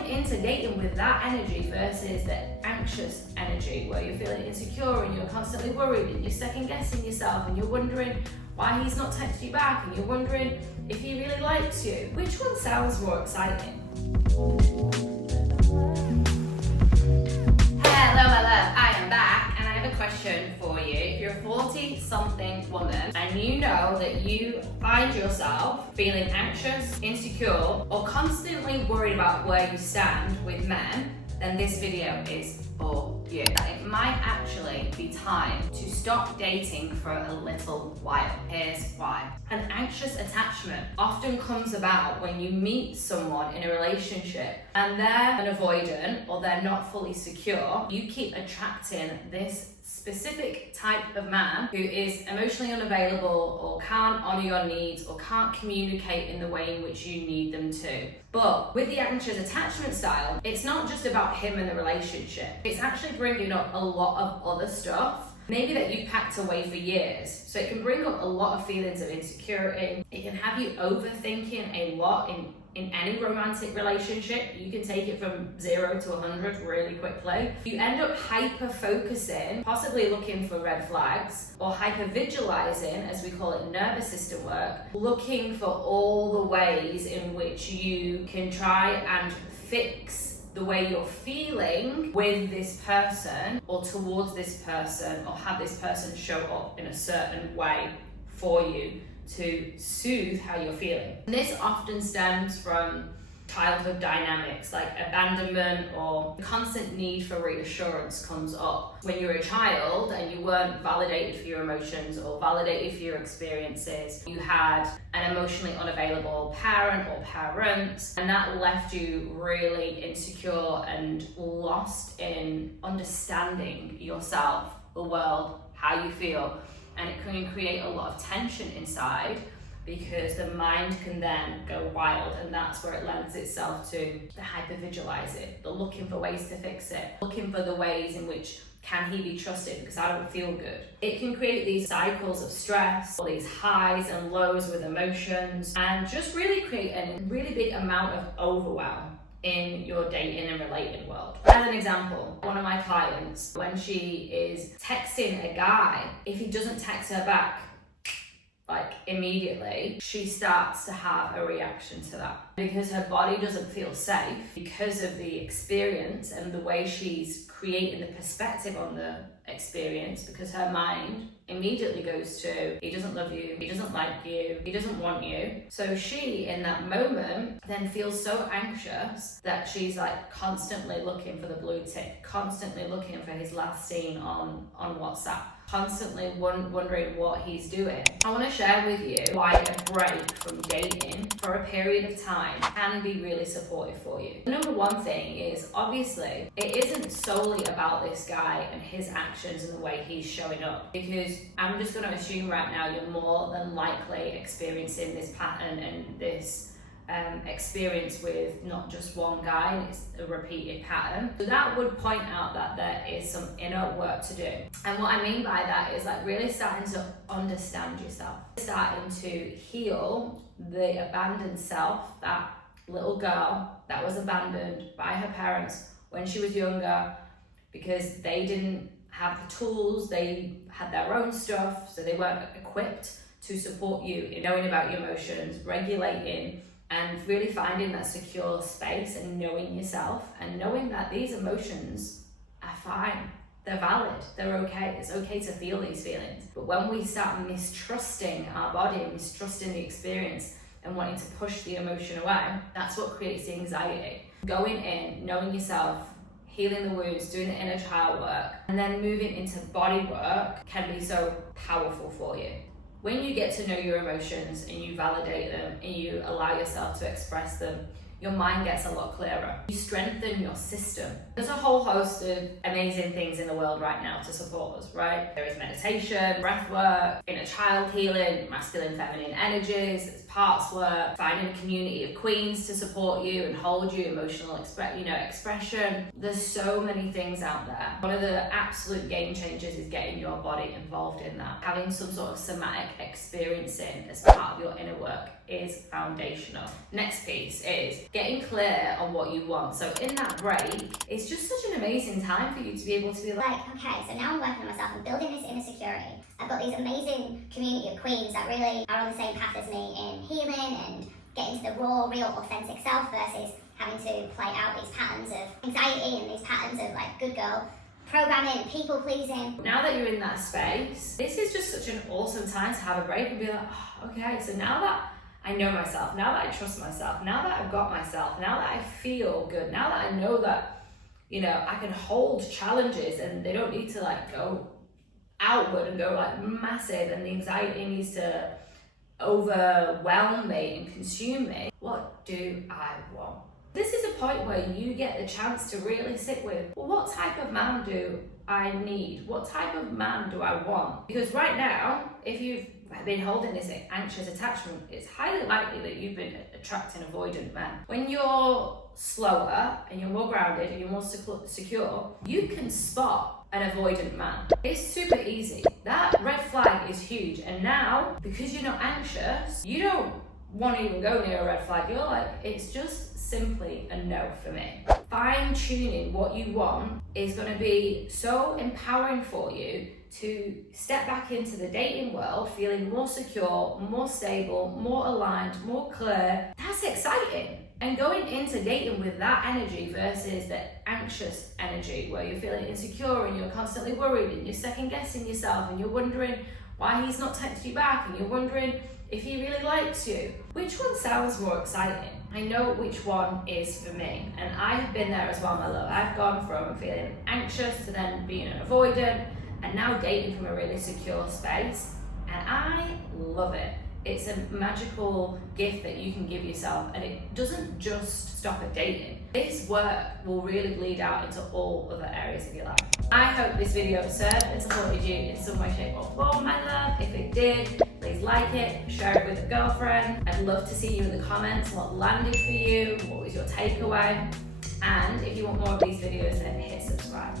going into dating with that energy versus the anxious energy where you're feeling insecure and you're constantly worried and you're second guessing yourself and you're wondering why he's not texted you back and you're wondering if he really likes you. Which one sounds more exciting? Hello my love, I am back and I have a question for you. If you're a 40-something woman and you know that you find yourself feeling anxious, insecure, or constantly worried about where you stand with men, then this video is for you. It might actually be time to stop dating for a little while. Here's why. An anxious attachment often comes about when you meet someone in a relationship and they're an avoidant or they're not fully secure. You keep attracting this specific type of man who is emotionally unavailable or can't honor your needs or can't communicate in the way in which you need them to. But with the anxious attachment style, it's not just about him and the relationship. It's actually bringing up a lot of other stuff, maybe that you've packed away for years. So it can bring up a lot of feelings of insecurity. It can have you overthinking a lot in any romantic relationship. You can take it from 0 to 100 really quickly. You end up hyper-focusing, possibly looking for red flags, or hyper-visualizing, as we call it nervous system work, looking for all the ways in which you can try and fix the way you're feeling with this person or towards this person, or have this person show up in a certain way for you to soothe how you're feeling. And this often stems from childhood dynamics like abandonment, or the constant need for reassurance comes up when you're a child and you weren't validated for your emotions or validated for your experiences. You had an emotionally unavailable parent or parents, and that left you really insecure and lost in understanding yourself, the world, how you feel. And it can create a lot of tension inside because the mind can then go wild, and that's where it lends itself to the hyper-visualize it, the looking for ways to fix it, looking for the ways in which can he be trusted because I don't feel good. It can create these cycles of stress, or these highs and lows with emotions, and just really create a really big amount of overwhelm in your dating and related world. As an example, one of my clients, when she is texting a guy, if he doesn't text her back like immediately, she starts to have a reaction to that because her body doesn't feel safe because of the experience and the way she's creating the perspective on the experience, because her mind immediately goes to, he doesn't love you, he doesn't like you, he doesn't want you. So she, in that moment, then feels so anxious that she's like constantly looking for the blue tick, constantly looking for his last scene on WhatsApp, constantly wondering what he's doing. I want to share with you why a break from dating for a period of time can be really supportive for you. The number one thing is, obviously, it isn't solely about this guy and his actions and the way he's showing up, because I'm just going to assume right now you're more than likely experiencing this pattern and this experience with not just one guy, and it's a repeated pattern. So that would point out that there is some inner work to do. And what I mean by that is like really starting to understand yourself, starting to heal the abandoned self, that little girl that was abandoned by her parents when she was younger because they didn't have the tools, they had their own stuff, so they weren't equipped to support you in knowing about your emotions, regulating, and really finding that secure space and knowing yourself and knowing that these emotions are fine. They're valid, they're okay. It's okay to feel these feelings. But when we start mistrusting our body, mistrusting the experience and wanting to push the emotion away, that's what creates the anxiety. Going in, knowing yourself, healing the wounds, doing the inner child work, and then moving into body work can be so powerful for you. When you get to know your emotions and you validate them and you allow yourself to express them, your mind gets a lot clearer. You strengthen your system. There's a whole host of amazing things in the world right now to support us, right? There is meditation, breath work, inner child healing, masculine, feminine energies, parts were finding a community of queens to support you and hold you, emotional expression. There's so many things out there. One of the absolute game changers is getting your body involved in that. Having some sort of somatic experiencing as part of your inner work is foundational. Next piece is getting clear on what you want. So in that break, it's just such an amazing time for you to be able to be like, okay, so now I'm working on myself and building this inner security. I've got these amazing community of queens that really are on the same path as me in healing and getting to the raw, real, authentic self versus having to play out these patterns of anxiety and these patterns of like good girl programming, people pleasing. Now that you're in that space, this is just such an awesome time to have a break and be like, oh, okay, so now that I know myself, now that I trust myself, now that I've got myself, now that I feel good, now that I know that, I can hold challenges and they don't need to like go outward and go like massive and the anxiety needs to overwhelm me and consume me. What do I want? This is a point where you get the chance to really sit with, well, what type of man do I need? What type of man do I want? Because right now, if you've been holding this anxious attachment, it's highly likely that you've been attracting avoidant men. When you're slower and you're more grounded and you're more secure, you can spot an avoidant man. It's super easy. That red flag is huge. And now, because you're not anxious, you don't want to even go near a red flag. You're like, it's just simply a no for me. Fine tuning what you want is going to be so empowering for you to step back into the dating world feeling more secure, more stable, more aligned, more clear. That's exciting. And going into dating with that energy versus the anxious energy where you're feeling insecure and you're constantly worried and you're second guessing yourself and you're wondering why he's not texted you back and you're wondering if he really likes you. Which one sounds more exciting? I know which one is for me, and I've been there as well, my love. I've gone from feeling anxious to then being an avoidant and now dating from a really secure space, and I love it. It's a magical gift that you can give yourself, and it doesn't just stop at dating. This work will really bleed out into all other areas of your life. I hope this video served and supported you in some way, shape or form, my love. If it did, please like it, share it with a girlfriend. I'd love to see you in the comments what landed for you, what was your takeaway, and if you want more of these videos, then hit subscribe.